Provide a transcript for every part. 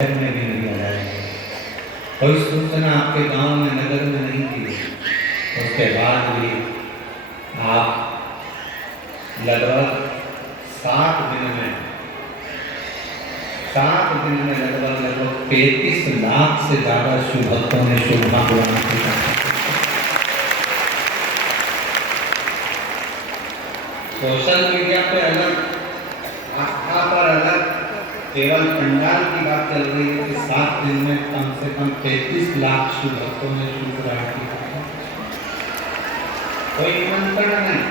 में भी नहीं आ जाएंगे। कोई सूचना आपके गांव में नगर में नहीं थी, उसके बाद भी आप लगभग 7 दिन में लगभग 33 लाख से ज्यादा शुभ भक्तों ने शुभ भगवान की सोशल मीडिया पे अलग, आस्था पर अलग, केवल पंडाल की बात चल रही है कि 7 दिन में कम से कम 33 लाख शुभ भक्तों ने शुभ ग्रहण किया। कोई निमंत्रण नहीं,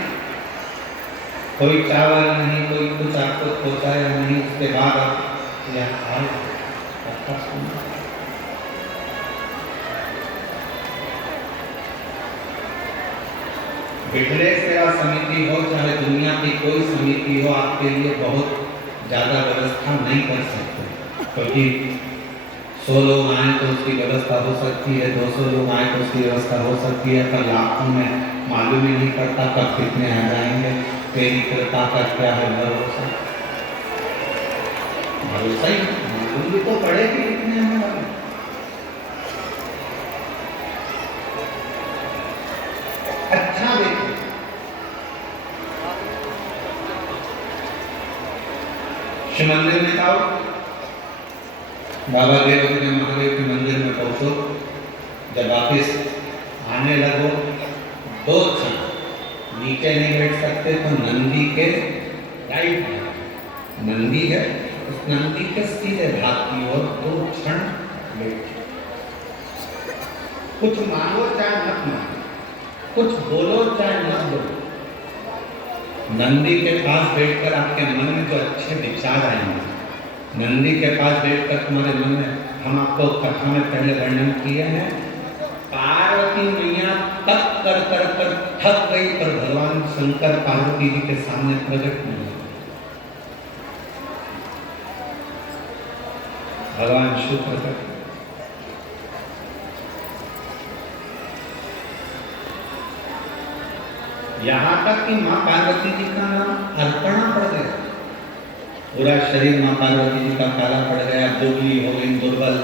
कोई चावल नहीं, कोई कुछ आपको पहुंचाया नहीं, उसके बाद आप यहाँ आए कथा सुना। बिठले सेवा समिति हो चाहे दुनिया की कोई समिति हो, आपके लिए बहुत ज्यादा व्यवस्था नहीं कर सकते, क्योंकि 100 लोग आए तो उसकी व्यवस्था हो सकती है, 200 लोग आए तो उसकी व्यवस्था हो सकती है, पर लाखों में मालूम ही नहीं पड़ता कब कितने आ जाएंगे। तेरी कृपा का क्या है भरोसा, भरोसा ही मालूम भी तो पड़ेगी कितने आने वाले। अच्छा देखो, शिव मंदिर में जाओ, बाबा देवों महादेव के मंदिर में पहुंचो, जब वापिस आने लगो 2 क्षण नीचे नहीं बैठ सकते तो नंदी के राइट, नंदी है उस नंदी के सीधे भाग की ओर 2 क्षण बैठ, कुछ मांगो चाहे मत मांगो, कुछ बोलो चाहे मत बोलो, नंदी के पास बैठकर आपके मन में जो अच्छे विचार आएंगे, नंदी के पास बैठकर तुम्हारे मन में, हम आपको कथा में पहले वर्णन किए हैं, पार्वती मैया तप कर कर कर थक गई पर भगवान शंकर पार्वती जी के सामने प्रकट नहीं हुए। भगवान शिव प्रकट, यहाँ तक कि माँ पार्वती जी का नाम अर्पणा पड़ गया, पूरा शरीर माँ पार्वती जी का काला पड़ गया, दुबली हो गई, दुर्बल,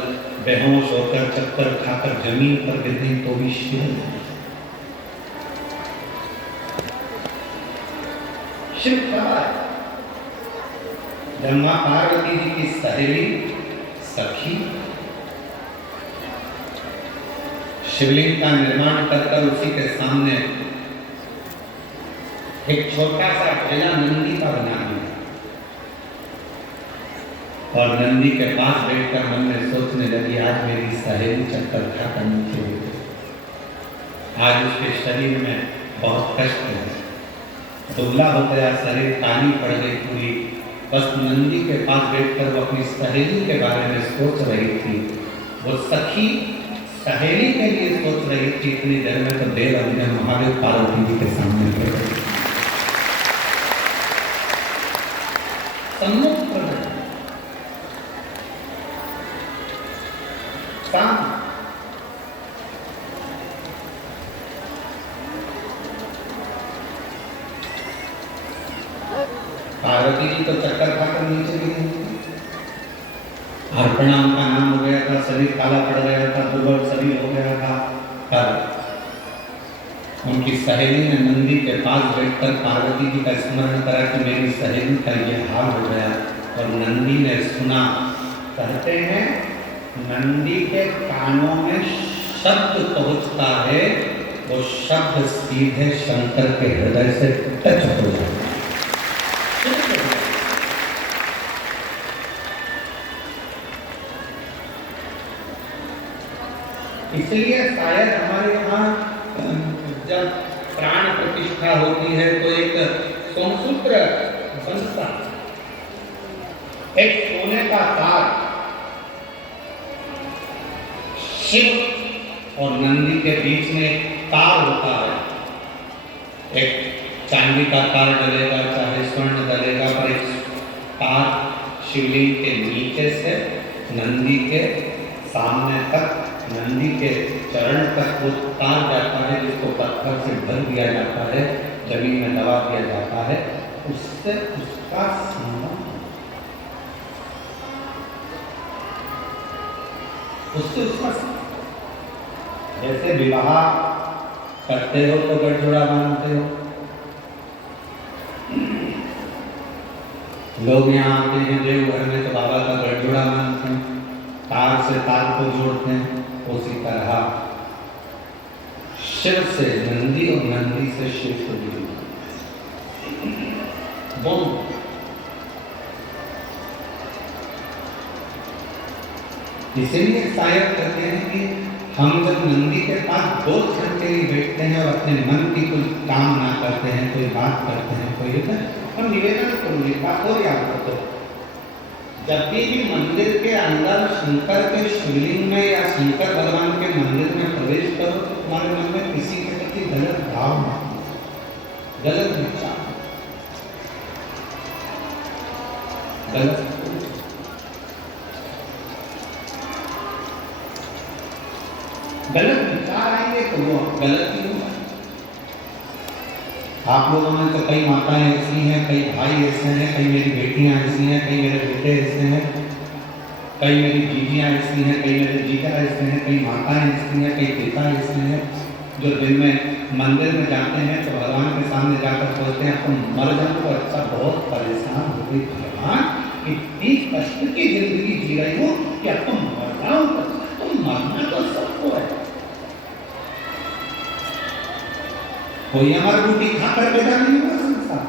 बेहोश होकर चक्कर खाकर जमीन पर गिर गई तो भी शिव जब माँ पार्वती जी की सहेली सखी शिवलिंग का निर्माण कर उसी के सामने एक छोटा सा ठेला नंदी का बना दिया और नंदी के पास बैठकर मन में सोचने लगी, आज मेरी सहेली चक्कर खाकर नीचे हो गई, आज उसके शरीर में बहुत कष्ट है, दुबला हो गया शरीर, काली पड़ गई पूरी, बस नंदी के पास बैठकर वो अपनी सहेली के बारे में सोच रही थी। वो सखी सहेली के लिए सोच रही थी, इतनी देर में तो देव अग्नि महादेव पार्वती जी के सामने बैठे सम्मुख प्रकट पार्वती जी तो चक्कर खाकर नीचे गिरी, अर्पणा उनका नाम हो गया था, शरीर काला पड़ गया था, दुर्बल शरीर हो गया था, पर उनकी सहेली ने नंदी के पास बैठकर पार्वती जी का स्मरण करा कि मेरी सहेली का ये हाल हो गया, और नंदी ने सुना। कहते हैं नंदी के कानों में शब्द पहुंचता है, वो शब्द सीधे शंकर के हृदय से टच हो जाता है। इसलिए शायद हमारे यहाँ जब प्राण प्रतिष्ठा होती है तो एक सोमसूत्र बनता, एक सोने का तार शिव और नंदी के बीच में एक तार होता है, एक चांदी का तार डलेगा चाहे स्वर्ण डलेगा, पर एक तार शिवलिंग के नीचे से नंदी के सामने तक, नंदी के चरण तक वो तार जाता है, जिसको पत्थर से भर दिया जाता है, जमीन में दबा दिया जाता है, उससे उसका संबंध उससे उसका जैसे विवाह करते हो तो गठजोड़ा बांधते हो, लोग यहाँ आते हैं देवघर में तो बाबा का गठजोड़ा बांधते हैं, तार से तार को जोड़ते हैं। उसी तरह शिव से नंदी और नंदी से शिव को जोड़ते दोनों। इसीलिए शायद कहते हैं कि हम जब नंदी के पास 2 क्षण के लिए बैठते हैं और अपने मन की कोई कामना करते हैं, कोई बात करते हैं, कोई हम निवेदन करूंगी बात हो या तो जब भी मंदिर के अंदर शंकर के शिवलिंग में या शंकर भगवान के मंदिर में प्रवेश करो तो तुम्हारे मन में किसी के प्रति गलत भाव मत, गलत विचार, गलत विचार आएंगे तो वो गलत ही होगा। आप लोगों में तो कई माताएं ऐसी हैं, कई भाई ऐसे हैं, कई मेरी बेटियां ऐसी हैं, कई मेरे बेटे ऐसे हैं, कई मेरी जीजियां ऐसी हैं, कई मेरे जीजा ऐसे हैं, कई माताएं ऐसी हैं, कई पिता ऐसे हैं जो दिन में मंदिर में जाते हैं तो भगवान के सामने जाकर सोचते हैं तुम मर जाओ तो अच्छा, बहुत परेशान हो गई भगवान, इतनी कष्ट की जिंदगी जी रही हो कि अब तुम मर जाओ तो तुम मरना तो सबको है। कोई हमारी रोटी खाकर पैदा नहीं हुआ संसार।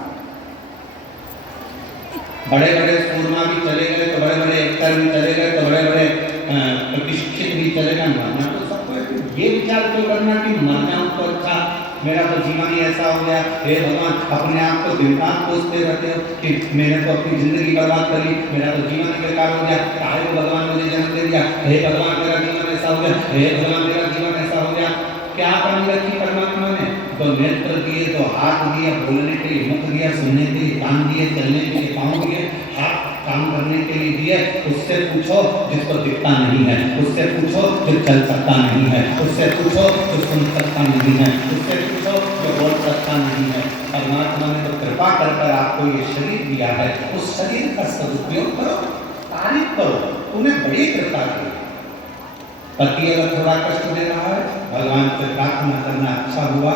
बड़े बड़े सूरमा भी चले गए तो बड़े बड़े एक्टर भी चले गए तो बड़े बड़े प्रतिष्ठित भी चले गए, मरना तो सबको है। ये विचार क्यों करना कि मर जाऊं तो अच्छा, मेरा तो जीवन ही ऐसा हो गया। हे भगवान, अपने आप को दिन रात कोसते रहते हो कि मैंने तो अपनी जिंदगी बर्बाद करी, मेरा तो जीवन ही बेकार हो गया, काहे को भगवान मुझे जन्म दे दिया, हे भगवान मेरा जीवन ऐसा हो गया, हे भगवान मेरा जीवन ऐसा हो गया। क्या कमी रखी परमात्मा ने? तो नेत्र दिए, तो हाथ दिए, बोलने के लिए मुख दिया, सुनने के लिए कान दिए, चलने के लिए पाँव दिए, हाथ काम करने के लिए दिए। उससे पूछो जिसको दिखता नहीं है, उससे पूछो जो चल सकता नहीं है, उससे पूछो जो सुन सकता नहीं है, उससे पूछो जो बोल सकता नहीं है। परमात्मा ने तो कृपा कर आपको ये शरीर दिया है, उस शरीर का सदुपयोग करो, तारीफ करो, उन्हें बड़ी कृपा की। पति अगर थोड़ा कष्ट दे रहा है, भगवान से प्रार्थना करना अच्छा हुआ।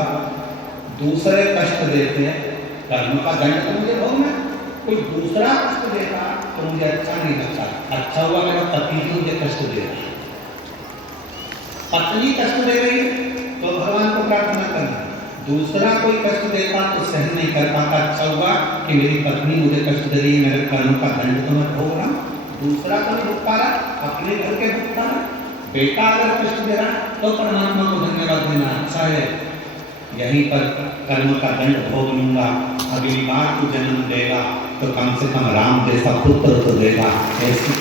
दूसरे कष्ट देते हैं, कर्म का दंड तो मुझे भोगना। कोई दूसरा कष्ट देता तो मुझे अच्छा नहीं लगता। अच्छा हुआ मेरा पति ही मुझे कष्ट दे रहा है, पत्नी कष्ट दे रही है तो भगवान को प्रार्थना करना। दूसरा कोई कष्ट देता तो सहन नहीं कर पाता। अच्छा हुआ कि मेरी पत्नी मुझे कष्ट दे रही है, मेरे कर्म का दंड तो मैं भोग रहा हूँ। दूसरा तो नहीं भोग पा रहा, अपने घर के भोग पा रहा। बेटा अगर कष्ट दे रहा तो परमात्मा को धन्यवाद देना, अच्छा है, यहीं पर कर्म का दंड भोग लूंगा, अगली बार तू जन्म देगा तो कम से कम राम जैसा पुत्र तो देगा। ऐसी